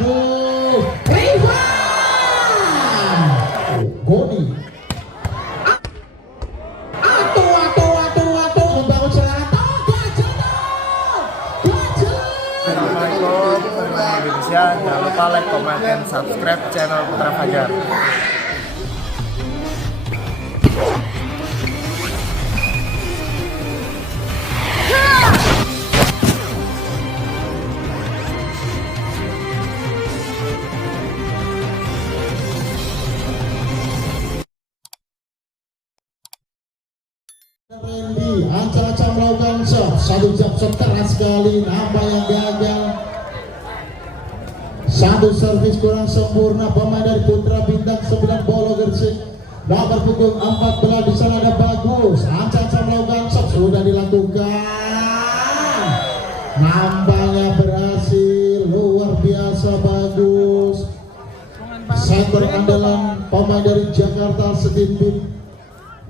bagus. Rifan Goni membangun serangan. Assalamualaikum teman Indonesia, jangan lupa like, comment, and subscribe channel Putra Fajar. Randy ancang-ancang melakukan shot, satu jump shot keras sekali, nampak yang gagal. Satu servis kurang sempurna pemain dari Putra Bintang 9 Bolo Gersik. Nomor punggung 14 di sana ada bagus, ancang-ancang melakukan shot sudah dilakukan. Nampaknya berhasil, luar biasa bagus. Center andalan pemain dari Jakarta Setimbit.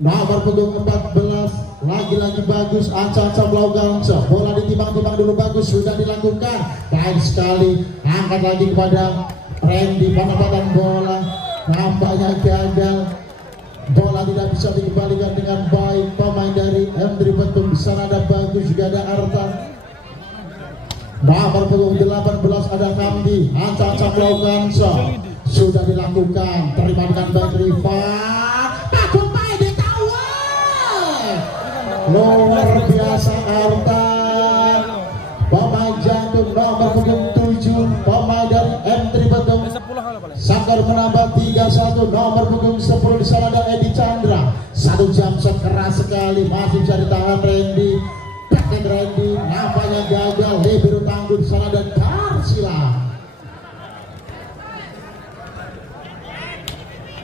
Nomor punggung 14 lagi-lagi bagus, ancang-ancang melakukan shot. Bola ditimbang-timbang dulu bagus, sudah dilakukan. Baik sekali, angkat lagi kepada Randy, penempatan bola nampaknya gagal. Bola tidak bisa dikembalikan dengan baik. Pemain dari M3 Betung, di sana ada bagus, juga ada Arta. Nomor punggung 18 ada Kamdi, ancang-ancang melakukan shot. Sudah dilakukan, terima dengan baik Rifan. Luar biasa Arta, pemain jantung nomor punggung 7, pemain dari M3 Betung. Sangkar menambah 3-1, nomor punggung 10 di sana ada Edi Chandra. Satu jump shot keras sekali, masih bisa ditahan Randy. Backhand Randy, nampaknya gagal. Libero tangguh di sana dan Karsila.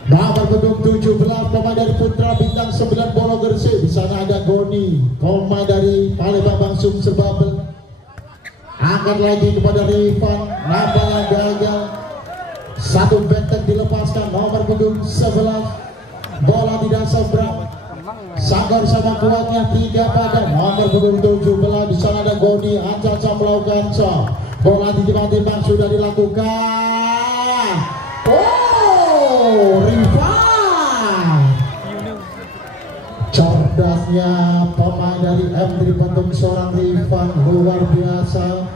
Nomor punggung 17 pemain dari Putra Bintang 9 Bolo Gersik. Di sana ada Goni, pemain dari Palembang Sumsel Babel. Angkat lagi kepada Rifan, nampaknya gagal. Satu backhand dilepaskan, nomor punggung 11. Bola tidak seberang. Sanggar sama kuatnya 3 pada nomor punggung 17. Di sana ada Goni, ancang-ancang melakukan shot. Bola ditimbang-timbang sudah dilakukan. Rifan, cerdasnya pemain dari M3 Betung, seorang Rifan luar biasa.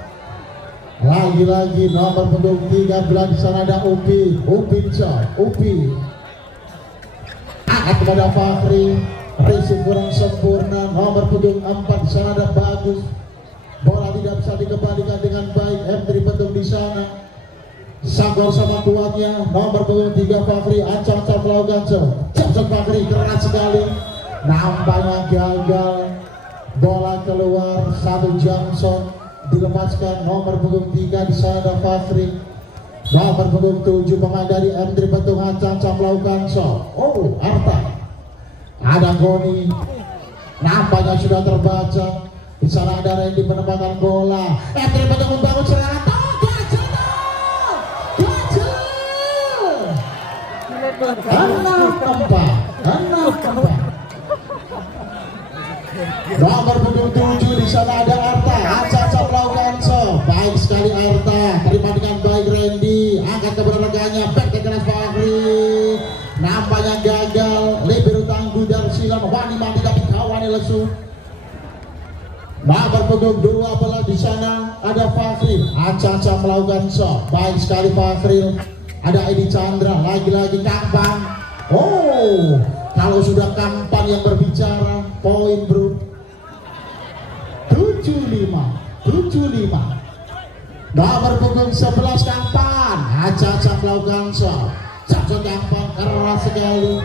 Lagi-lagi nomor punggung 13 di sana ada Upi, Upi angkat kepada Fakri, risik kurang sempurna. Nomor punggung 4 di sana ada bagus. Bola tidak bisa dikembalikan dengan baik M3 Betung di sana. Sangkor sama kuatnya, nomor punggung 3 Fakri, ancang-ancang melakukan shot. Fakri keras sekali, nampaknya gagal. Bola keluar, satu jump shot dilepaskan. Nomor punggung 3 di sana ada Fakri. Nomor punggung 7 pemain dari M3 Betung, ancang-ancang melakukan shot. Arta, ada Goni, nampaknya sudah terbaca. Di sana ada Randy, penempatan bola. M3 Betung membangun serangan. Enam tempat. Nomor punggung 7 di sana ada Arta, ancang-ancang melakukan shot. Baik sekali Arta, terima dengan baik Randy, angkat ke belakangnya, back ke keras Fakri. Nampaknya gagal. Libero tangguh dari Silam, Wani mati tapi kawannya lesu. Nomor punggung 12 di sana ada Fakri, ancang-ancang melakukan shot. Baik sekali Fakri. Ada Edi Chandra, lagi-lagi Kampan. Kalau sudah Kampan yang berbicara, poin bro. 75. Nomor punggung 11 Kampan, ancang-ancang melakukan shot. Capsot Kampan keras sekali,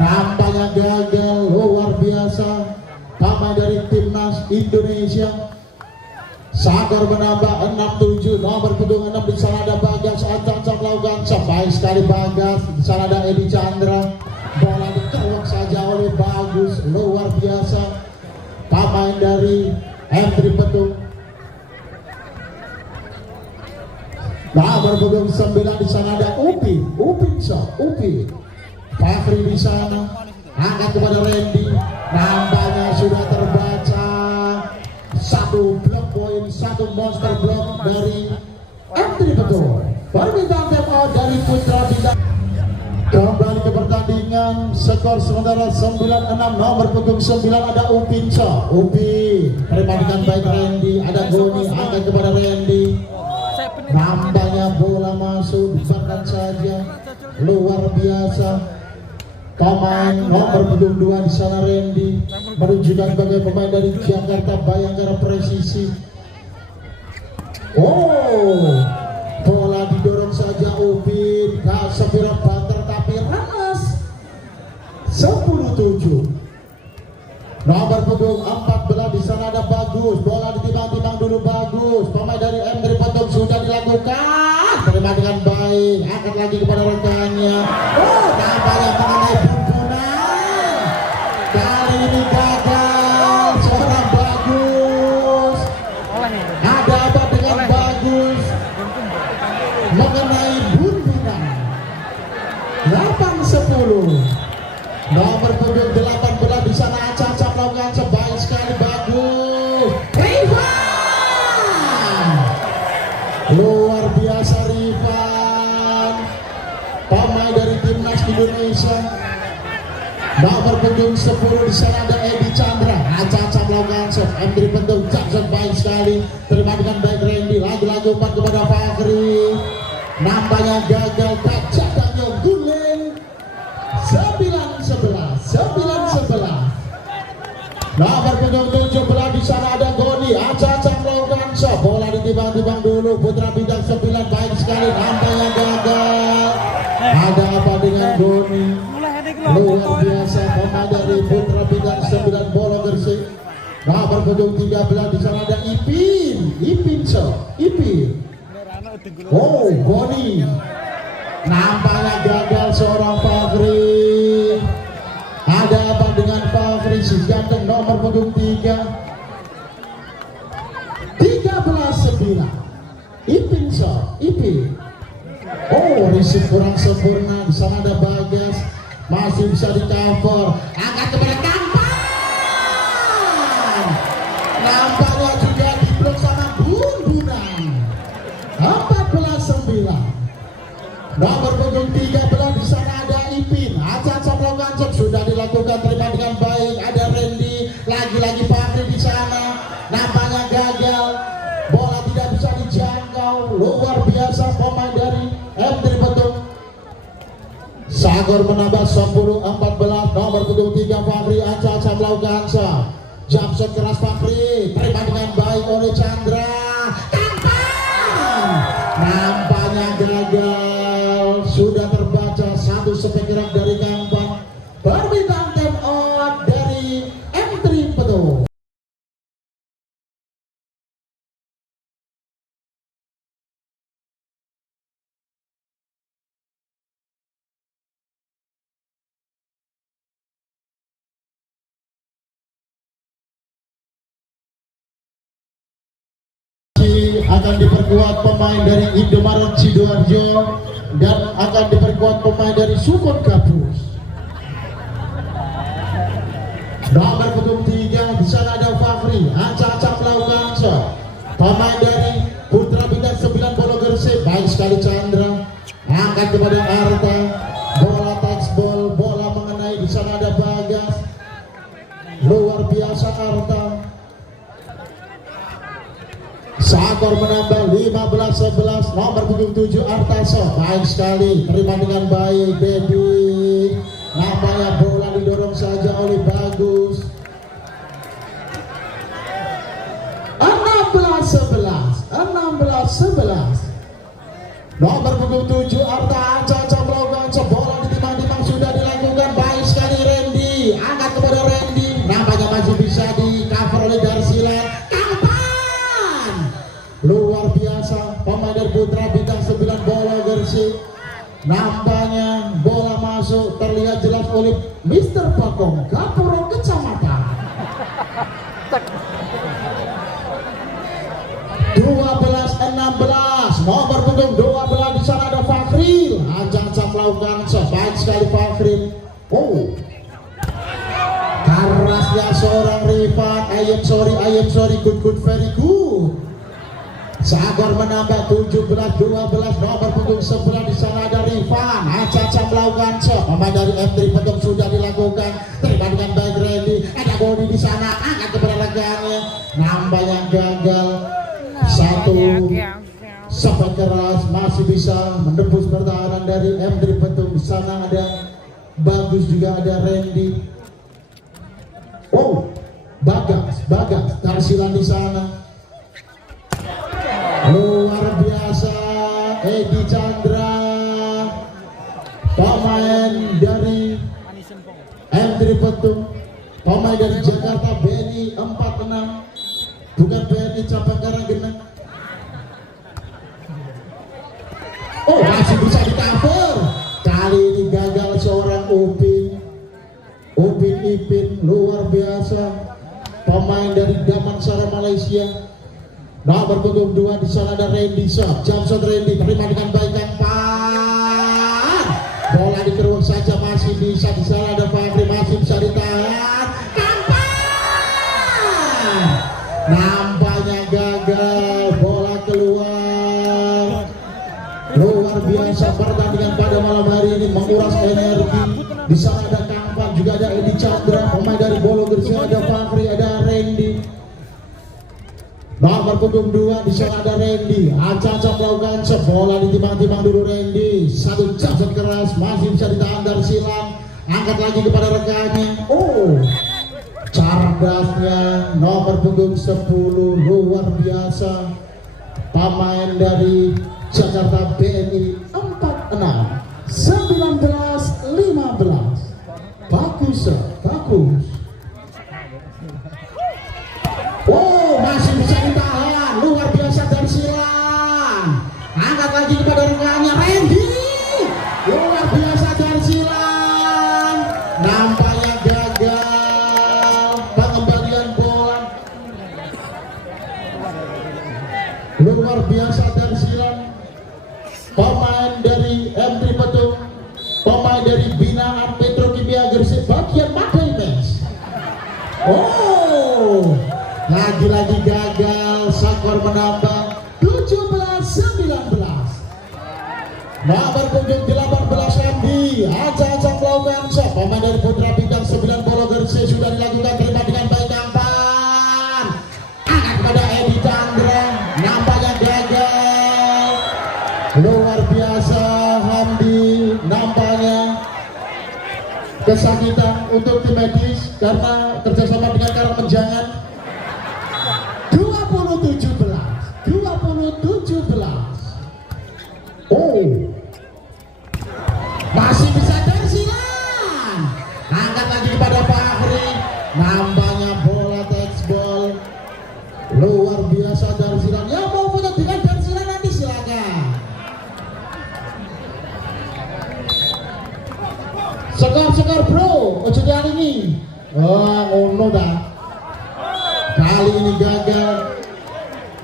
nampaknya gagal. Luar biasa pemain dari timnas Indonesia. Sangkar menambah 67, nomor punggung 6 di sana ada Bagas, ancang-ancang melakukan shot. Baik sekali Bagas, di sana ada Edi Chandra. Bola dikeluar saja oleh Bagus, luar biasa pemain dari M3 Betung. Nomor punggung 9 di sana ada Upi Fakri di sana, angkat kepada Randy, nampaknya sudah terbaca. Satu blok poin, satu monster blok dari M3 Betung. Permintaan time out dari Putra Bintang. Kembali ke pertandingan, skor sementara 9-6. Nomor punggung 9 ada Upinca. Upi terima dengan baik Randy. Ada Goni angkat kepada Randy. Nampaknya bola masuk, bahkan saja luar biasa. Pemain nomor punggung 2 di sana Randy menunjukkan sebagai pemain dari Jakarta Bayangkara Presisi. Oh, bola didorong saja Upin. Kasepira banter tapi ranas. 10-7. Nomor punggung 14 di sana ada Bagus. Bola ditimbang-timbang dulu Bagus. Pemain dari M3 Patung sudah dilakukan. Terima dengan baik. Angkat lagi kepada rekannya. Oh, nampaknya mengenai buntunan. Kali ini gagal. Seorang Bagus. Ada apa dengan Bagus? Mengenai buntunan. 8-10. Nomor punggung 18 di sana Caca melakukan sebaik sekali Bagus. Rifan luar biasa Rifan, pemain dari timnas Indonesia. Nomor punggung 10 di sana ada Edi Chandra. Caca melakukan save. M3 Pentung Jackson baik sekali. Terima dengan baik Randy. Lagi-lagi umpan kepada Fakri. Nampaknya gagal. Kaca dan Guling. 9-11. Nomor punggung 17 di sana ada Goni. Caca melakukan shot. Bola ditimbang-timbang dulu. Putra Bintang 9 baik sekali. Nampaknya gagal. Ada apa dengan Goni? Luar biasa pemain dari Putra Bintang 9 bola Gresik. Nomor punggung 13 di sana ada Ipin shot. Oh, Goni. Nampaknya gagal seorang Fakri. Ada apa dengan Fakri si ganteng nomor punggung 3. 13-9. Ipin. Oh, risik kurang sempurna. Di sana ada Bagas. Masih bisa di cover. Angkat kepada Kampan. Nampaknya juga diblok sama Bundunan. 14-9. Nomor punggung 13 di sana ada Ipin. Caca melakukan shot sudah dilakukan. Terima dengan baik. Ada Randy. Lagi-lagi Fakri di sana. Nampaknya gagal. Bola tidak bisa dijangkau. Luar biasa pemain dari M3 Patung. Sagor menambah 10-14. Nomor punggung 3 Fakri. Caca melakukan shot. Jump shot keras Fakri. Terima dengan baik oleh Chandra. Kampan. Nampaknya gagal. Sudah terbaca satu sepekiran dari Kampan. Permintaan time out dari M3 Patung. Akan diperkuat pemain dari Indomaret Sidoarjo dan akan diperkuat pemain dari Sukun Kapus. Nomor punggung 3 di sana ada Fakri. Caca melakukan shot. Pemain dari Putra Bintang 9 Bolo Gresik. Baik sekali Chandra. Angkat kepada Arta. Bola touchball. Bola mengenai di sana ada Bagas. Luar biasa Arta. Sagor menambah 15-11. Nomor punggung 7 Artaso. Baik sekali. Terima dengan baik Dedi. Nampaknya bola didorong saja oleh Bagus. 16-11. Nomor punggung 7 Arta. Caca melakukan bola ditimbang-timbang sudah dilakukan. Baik sekali Randy. Angkat kepada Randy. Nampaknya masih bisa di cover oleh Darsilan. Luar biasa pemain dari Putra Bintang 9 Bola Gresik. Nampaknya bola masuk terlihat jelas oleh Mr. Pakong Kapolres Kecamatan. 12-16. Nomor punggung 12 di sana ada Fakri. Caca melakukan sebaik sekali Fakri. Oh, kerasnya seorang Rifat. I am sorry, good, very good. Saat Sagor menambah 17-12. Nomor punggung sebelah di sana ada Rifan. Aca melakukan shot. Pemain dari M3 Petung sudah dilakukan. Terima dengan baik Randy. Ada body di sana. Angkat kepada rekannya. Nampaknya gagal. Satu sampai keras masih bisa menembus pertahanan dari M3 Petung. Di sana ada Bagus, juga ada Randy. Oh, Bagas Tarsilan di sana. Luar biasa, Edi Chandra, pemain dari M3 Petung, pemain dari Jakarta BNI 46, bukan BNI Cabang Karanggeneng. Oh, masih bisa di-cover. Kali ini gagal seorang Upin Ipin, luar biasa, pemain dari Damansara Malaysia. Nomor punggung 2 di sana ada Randy shot. Jump shot Randy terima dengan baik Kampan. Bola dikeruak saja, masih bisa di sana ada Fahri, masih bisa ditahan. Kampan. Nampaknya gagal, bola keluar. Luar biasa pertandingan pada malam hari ini menguras energi. Di sana ada Kampan, juga ada Edi Chandra, pemain dari Bolo Gresik, ada Fahri, ada Randy. Nomor punggung 2 di sana ada Randy. Aca melakukan shot, bola ditimbang-timbang dulu Randy. Satu jump keras masih bisa ditahan dari Silang. Angkat lagi kepada rekannya. Oh, cerdasnya nomor punggung 10, luar biasa, pemain dari Jakarta BNI 46. 19-15. Bagus. Oh, masih bisa ditahan, luar biasa dari Silang. Angkat lagi kepada rekannya Randy. Luar biasa dari Silang. Nampaknya gagal pengembalian bola. Luar biasa dari Silang. Pemain dari M3 Petung, pemain dari binaan Petrokimia Gresik bagian Madai Mes. Oh, lagi-lagi gagal. Skor menambah 17-19. Nomor punggung 18 Andi. Aca melakukan shot. Pemain dari Putra Bintang 9 Bolo Gresik sudah dilakukan, terima dengan baik Kampan. Angkat kepada Edi Chandra. Nampaknya gagal. Luar biasa Hamdi, nampaknya kesakitan untuk tim medis karena kerjasama dengan Karang Menjangan. 20-17. Oh, masih bisa dari Silang. Angkat lagi kepada Fahri. Nampaknya bola textball. Luar biasa dari Silang. Ya, mau foto dengan dari Silang nanti silakan. Sekar bro, ojo kali ini. Oh, ngono dah. Kali ini gagal.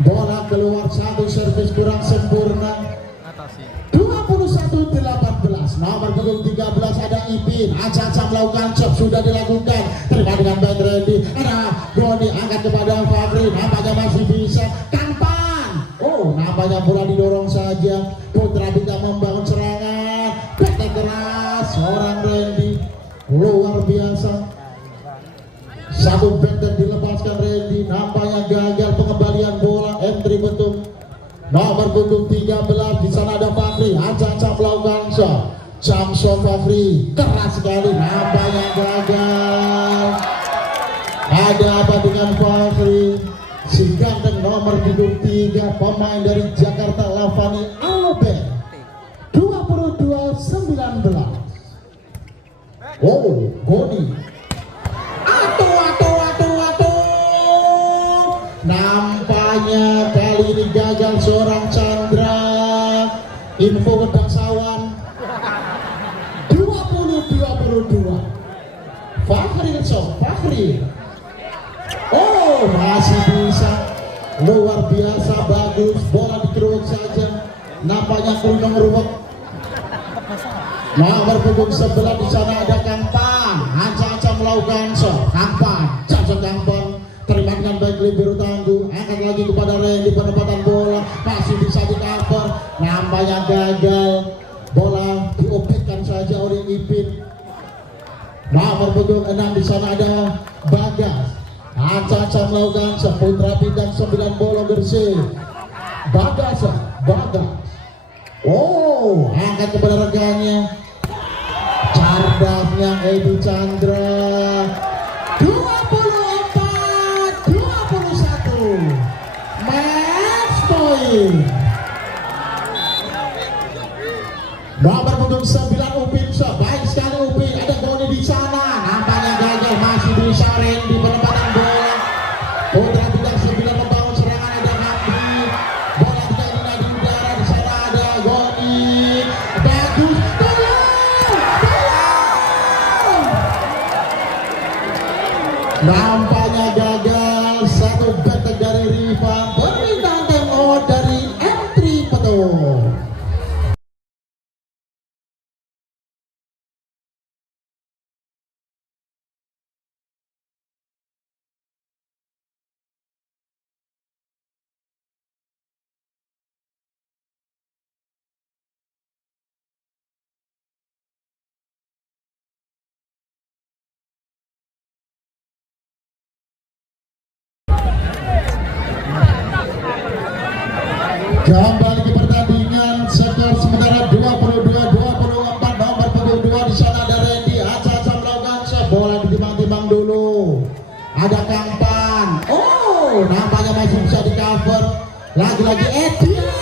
Bola keluar, satu servis kurang sempurna. 21-18. Nomor punggung 13 ada Ipin. Aca melakukan shot, sudah dilakukan. Terima dengan baik Randy. Ada Doni, angkat kepada Fabri. Nampaknya masih bisa. Kampan. Oh, nampaknya bola didorong saja. Putra Bintang membangun serangan. Petek keras seorang Randy. Luar biasa. Satu benteng dilepaskan Randy. Nampaknya gagal pengembalian bola. M3 Petung. Nomor punggung 13 di sana ada Fahri. Aca melakukan shot. Jump shot Fahri keras sekali. Nampaknya gagal. Ada apa dengan Fahri? Si ganteng nomor punggung 3, pemain dari Jakarta Lavani Alobe. 22-19. Oh, Goni. Nampaknya kali ini gagal seorang Chandra. Info Wedang Sawan. 20-22. Fahri. Oh, masih bisa. Luar biasa, bagus. Bola dikeruak saja. Nampaknya kurang ruwet. Nomor punggung 11 di sana ada Kampan. Aca melakukan shot. Kampan. terima dengan baik libero tangguh, angkat lagi kepada Randy, penempatan bola masih bisa di cover, nampaknya gagal, bola diopitkan saja oleh Ipin. Nomor punggung 6 di sana ada Bagas. Acak-acak melakukan Putra Bintang 9 bola bersih. Bagas. Oh, angkat kepada rekannya. Cardasnya Edi Chandra. 24-21. Match point. Nomor punggung 9 Upin, baik sekali Upin, ada Goni di sana, nampaknya gagal, masih bisa Randy penempatan bola. Putra Bintang 9 membangun serangan, ada Hamdi, bola tidak kena di udara, di sana ada Goni, bagus, nampaknya gagal, satu back dari Riva, permintaan time out dari M3 Petung. Kembali ke pertandingan, skor sementara 22-24. Nomor punggung 2 di sana ada Randy. Acak-acak melakukan bola ditimbang-timbang dulu. Ada Kang Pan. Oh, nampaknya masih bisa di cover. Lagi-lagi Edi.